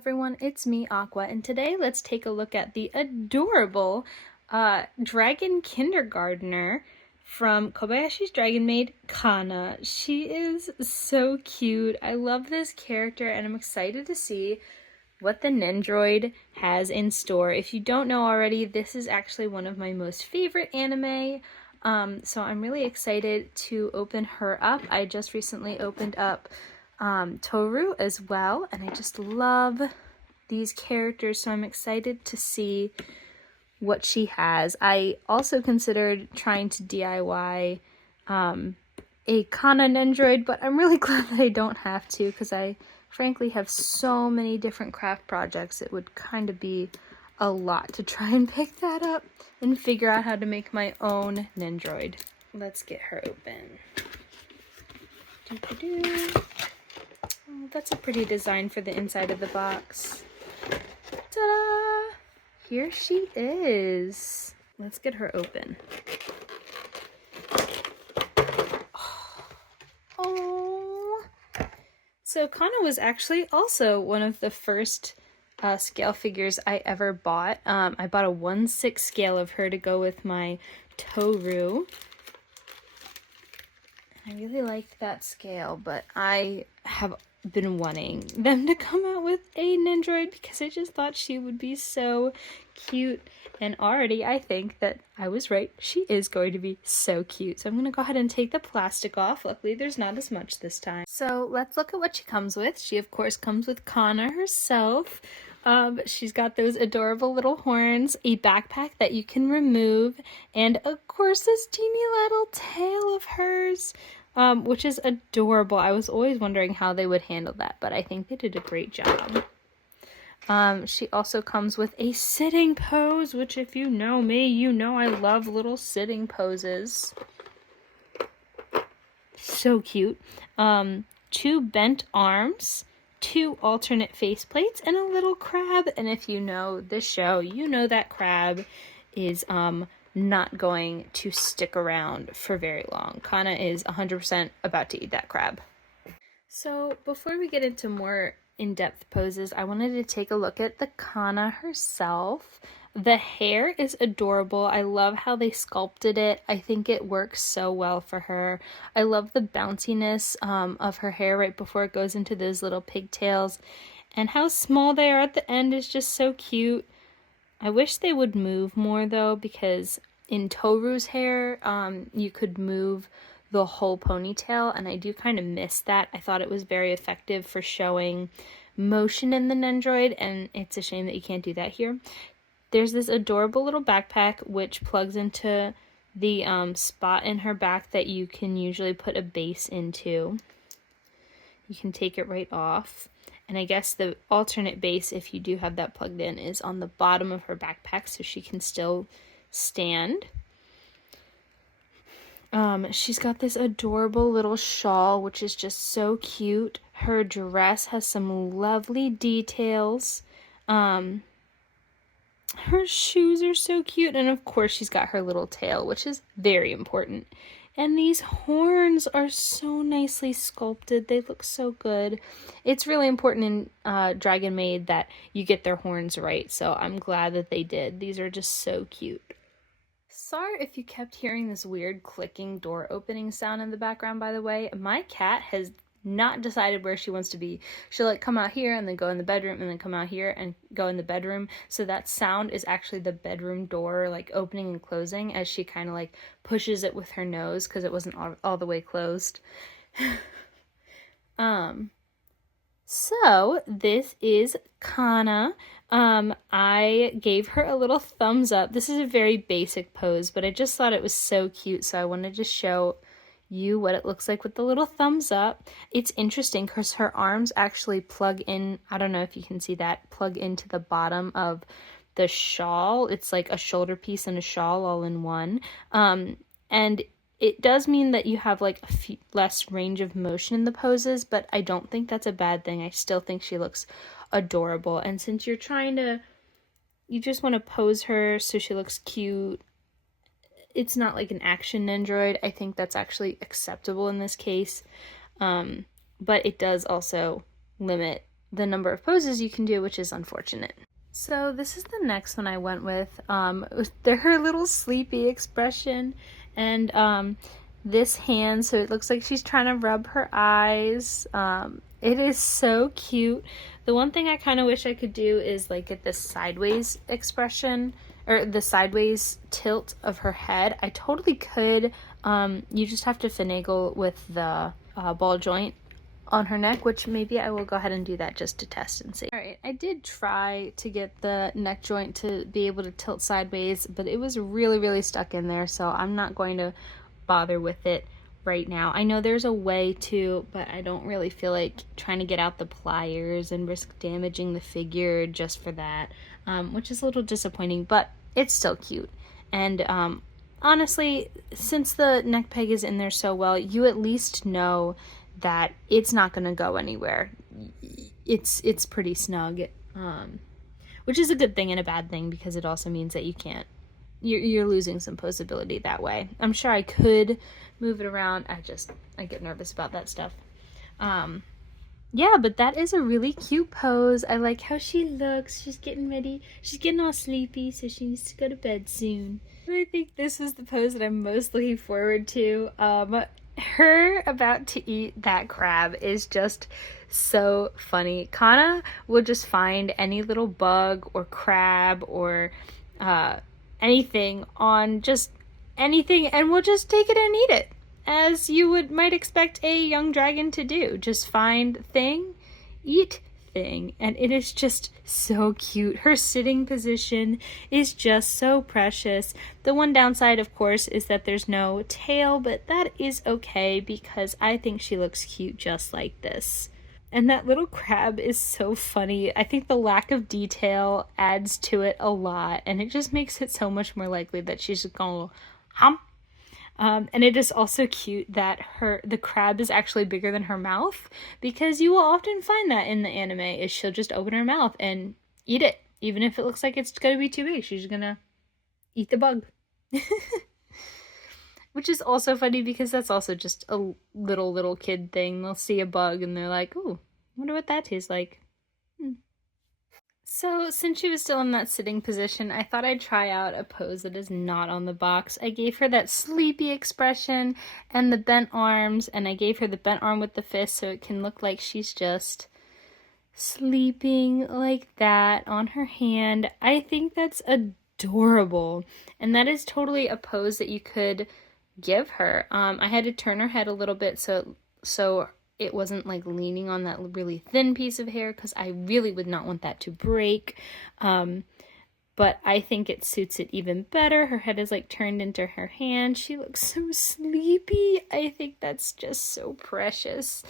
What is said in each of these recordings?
everyone, it's me, Aqua, and today let's take a look at the adorable dragon kindergartner from Kobayashi's Dragon Maid, Kanna. She is so cute. I love this character and I'm excited to see what the Nendoroid has in store. If you don't know already, this is actually one of my most favorite anime. So I'm really excited to open her up. I just recently opened up Toru as well, and I just love these characters, so I'm excited to see what she has. I also considered trying to DIY a Kanna Nendoroid, but I'm really glad that I don't have to, because I frankly have so many different craft projects. It would kind of be a lot to try and pick that up and figure out how to make my own Nendoroid. Let's get her open. Doo-doo-doo. Oh, that's a pretty design for the inside of the box. Ta-da! Here she is. Let's get her open. Oh. So Kanna was actually also one of the first scale figures I ever bought. I bought a 1/6 scale of her to go with my Toru. I really liked that scale, but I have been wanting them to come out with a Nendoroid because I just thought she would be so cute, and already I think that I was right. She is going to be so cute. So I'm going to go ahead and take the plastic off. Luckily there's not as much this time. So let's look at what she comes with. She of course comes with Kanna herself. She's got those adorable little horns, a backpack that you can remove, and of course this teeny little tail of hers, which is adorable. I was always wondering how they would handle that, but I think they did a great job. She also comes with a sitting pose, which if you know me, you know I love little sitting poses. So cute. 2 bent arms, 2 alternate faceplates, and a little crab. And if you know this show, you know that crab is not going to stick around for very long. Kanna is 100% about to eat that crab. So before we get into more in-depth poses, I wanted to take a look at the Kanna herself. The hair is adorable. I love how they sculpted it. I think it works so well for her. I love the bounciness of her hair right before it goes into those little pigtails, and how small they are at the end is just so cute. I wish they would move more though, because in Toru's hair, you could move the whole ponytail, and I do kind of miss that. I thought it was very effective for showing motion in the Nendoroid, and it's a shame that you can't do that here. There's this adorable little backpack which plugs into the spot in her back that you can usually put a base into. You can take it right off. And I guess the alternate base, if you do have that plugged in, is on the bottom of her backpack so she can still stand. She's got this adorable little shawl, which is just so cute. Her dress has some lovely details. Her shoes are so cute, and of course she's got her little tail, which is very important. And these horns are so nicely sculpted. They look so good. It's really important in Dragon Maid that you get their horns right, so I'm glad that they did. These are just so cute. Sorry if you kept hearing this weird clicking door opening sound in the background, by the way. My cat has not decided where she wants to be. She'll like come out here and then go in the bedroom and then come out here and go in the bedroom. So that sound is actually the bedroom door like opening and closing as she kind of like pushes it with her nose because it wasn't all the way closed. So this is Kanna. I gave her a little thumbs up. This is a very basic pose, but I just thought it was so cute, so I wanted to show you what it looks like with the little thumbs up. It's interesting because her arms actually plug in, I don't know if you can see that, plug into the bottom of the shawl. It's like a shoulder piece and a shawl all in one. And it does mean that you have like a less range of motion in the poses, but I don't think that's a bad thing. I still think she looks adorable. And since you're you just want to pose her so she looks cute, it's not like an action Nendoroid. I think that's actually acceptable in this case. But it does also limit the number of poses you can do, which is unfortunate. So this is the next one I went with. Her little sleepy expression, and this hand, so it looks like she's trying to rub her eyes. It is so cute. The one thing I kind of wish I could do is like get this sideways expression, or the sideways tilt of her head. I totally could. You just have to finagle with the ball joint on her neck, which maybe I will go ahead and do that just to test and see. Alright, I did try to get the neck joint to be able to tilt sideways, but it was really stuck in there, so I'm not going to bother with it right now. I know there's a way to, but I don't really feel like trying to get out the pliers and risk damaging the figure just for that, which is a little disappointing, but it's still cute. And honestly, since the neck peg is in there so well, you at least know that it's not going to go anywhere. It's pretty snug, which is a good thing and a bad thing, because it also means that you're losing some posability that way. I'm sure I could move it around. I get nervous about that stuff. Yeah, but that is a really cute pose. I like how she looks. She's getting ready. She's getting all sleepy, so she needs to go to bed soon. I think this is the pose that I'm most looking forward to. Her about to eat that crab is just so funny. Kanna will just find any little bug or crab or anything on just anything, and will just take it and eat it, as you might expect a young dragon to do. Just find thing, eat thing, and it is just so cute. Her sitting position is just so precious. The one downside, of course, is that there's no tail, but that is okay because I think she looks cute just like this. And that little crab is so funny. I think the lack of detail adds to it a lot, and it just makes it so much more likely that she's gonna go, hum. And it is also cute that the crab is actually bigger than her mouth, because you will often find that in the anime is she'll just open her mouth and eat it, even if it looks like it's gonna be too big. She's gonna eat the bug. Which is also funny because that's also just a little kid thing. They'll see a bug and they're like, ooh, I wonder what that tastes like. So, since she was still in that sitting position, I thought I'd try out a pose that is not on the box. I gave her that sleepy expression and the bent arms, and I gave her the bent arm with the fist so it can look like she's just sleeping like that on her hand. I think that's adorable, and that is totally a pose that you could give her. I had to turn her head a little bit so it wasn't like leaning on that really thin piece of hair, because I really would not want that to break. But I think it suits it even better. Her head is like turned into her hand. She looks so sleepy. I think that's just so precious.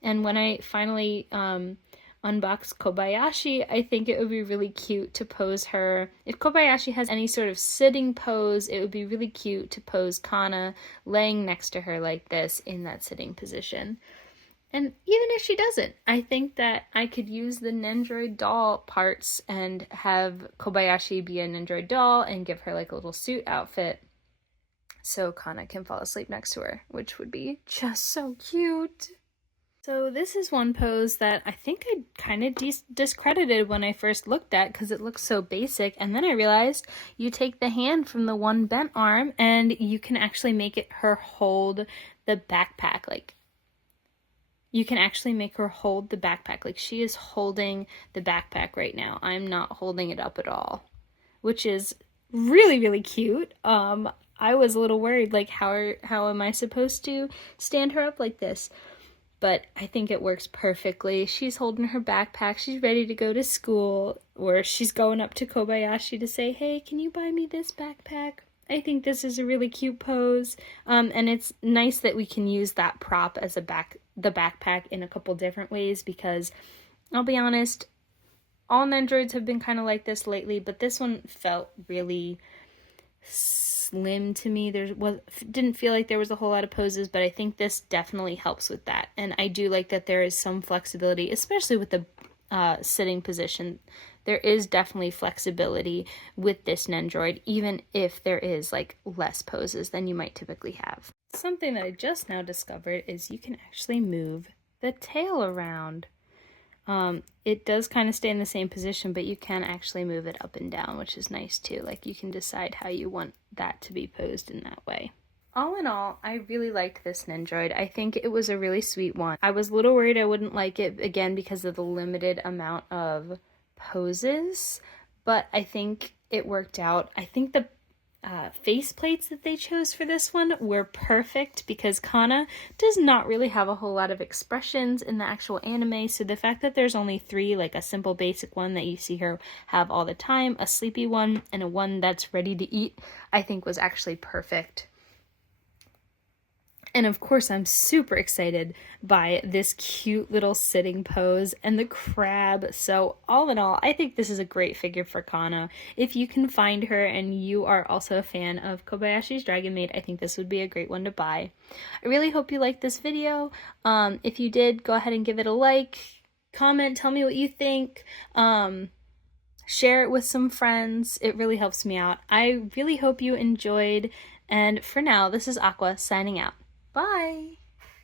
And when I finally unbox Kobayashi, I think it would be really cute to pose her. If Kobayashi has any sort of sitting pose, it would be really cute to pose Kanna laying next to her like this in that sitting position. And even if she doesn't, I think that I could use the Nendoroid doll parts and have Kobayashi be a Nendoroid doll and give her like a little suit outfit so Kanna can fall asleep next to her, which would be just so cute. So this is one pose that I think I kind of discredited when I first looked at, because it looks so basic, and then I realized you take the hand from the one bent arm and you can actually make her hold the backpack. Like, you can actually make her hold the backpack. Like, she is holding the backpack right now. I'm not holding it up at all, which is really cute. I was a little worried, like, how am I supposed to stand her up like this? But I think it works perfectly. She's holding her backpack. She's ready to go to school, or she's going up to Kobayashi to say, hey, can you buy me this backpack? I think this is a really cute pose. And it's nice that we can use that prop as the backpack in a couple different ways, because I'll be honest, all Nendoroids have been kind of like this lately, but this one felt really slim to me. Didn't feel like there was a whole lot of poses, but I think this definitely helps with that. And I do like that there is some flexibility, especially with the sitting position. There is definitely flexibility with this Nendoroid, even if there is like less poses than you might typically have. Something that I just now discovered is you can actually move the tail around. It does kind of stay in the same position, but you can actually move it up and down, which is nice too. Like you can decide how you want that to be posed in that way. All in all, I really liked this Nendoroid. I think it was a really sweet one. I was a little worried I wouldn't like it, again, because of the limited amount of poses, but I think it worked out. I think the face plates that they chose for this one were perfect because Kanna does not really have a whole lot of expressions in the actual anime, so the fact that there's only 3, like a simple basic one that you see her have all the time, a sleepy one, and a one that's ready to eat, I think was actually perfect. And of course, I'm super excited by this cute little sitting pose and the crab. So all in all, I think this is a great figure for Kanna. If you can find her and you are also a fan of Kobayashi's Dragon Maid, I think this would be a great one to buy. I really hope you liked this video. If you did, go ahead and give it a like, comment, tell me what you think. Share it with some friends. It really helps me out. I really hope you enjoyed. And for now, this is Aqua signing out. Bye!